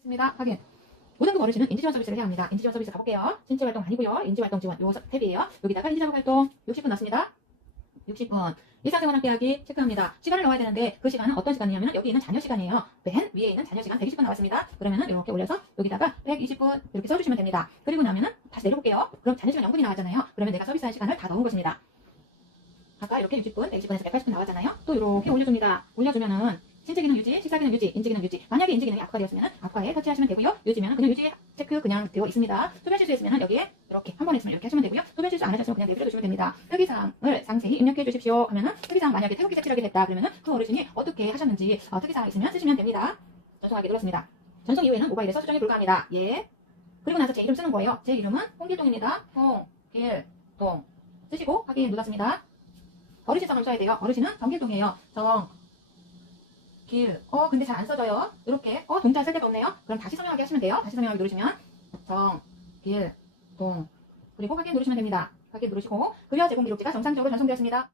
있습니다. 확인. 5등급 어르신은 인지지원 서비스를 해야 합니다. 인지지원 서비스 가볼게요. 신체 활동 아니고요. 인지 활동 지원 요 서- 탭이에요. 여기다가 인지 작업 활동 60분 넣습니다. 60분. 일상생활 함께하기 체크합니다. 시간을 넣어야 되는데 그 시간은 어떤 시간이냐면 여기 있는 자녀 시간이에요. 맨 위에 있는 자녀 시간 120분 나왔습니다. 그러면은 이렇게 올려서 여기다가 120분 이렇게 써주시면 됩니다. 그리고 나면은 다시 내려볼게요. 그럼 자녀 시간 0분이 나왔잖아요. 그러면 내가 서비스할 시간을 다 넣은 것입니다. 아까 이렇게 60분, 120분에서 180분 나왔잖아요. 또 이렇게 올려줍니다. 올려주면은 신체 기능 유지, 식사 기능 유지, 인지 기능 유지. 만약에 인지 기능이 악화되었으면 악화에 터치하시면 되고요. 유지면 그냥 유지 체크 그냥 되어 있습니다. 소변 실수했으면 여기에 이렇게 한 번 했으면 이렇게 하시면 되고요. 소변 실수 안 하셨으면 그냥 내버려 두시면 됩니다. 특이사항을 상세히 입력해 주십시오 하면은 특이사항 만약에 태극기 색칠하게 됐다 그러면은 그 어르신이 어떻게 하셨는지 어, 특이사항 있으면 쓰시면 됩니다. 전송하기 눌렀습니다. 전송 이후에는 모바일에서 수정이 불가합니다. 예. 그리고 나서 제 이름 쓰는 거예요. 제 이름은 홍길동입니다. 홍 길 동 쓰시고 확인 눌렀습니다. 어르신 성을 써야 돼요. 어르신은 정길동이에요. 정, 길. 어, 근데 잘 안 써져요. 이렇게. 어, 동자 쓸 데가 없네요. 그럼 다시 설명하기 하시면 돼요. 다시 설명하기 누르시면 정, 길, 동. 그리고 확인 누르시면 됩니다. 확인 누르시고 급여 제공 기록지가 정상적으로 전송되었습니다.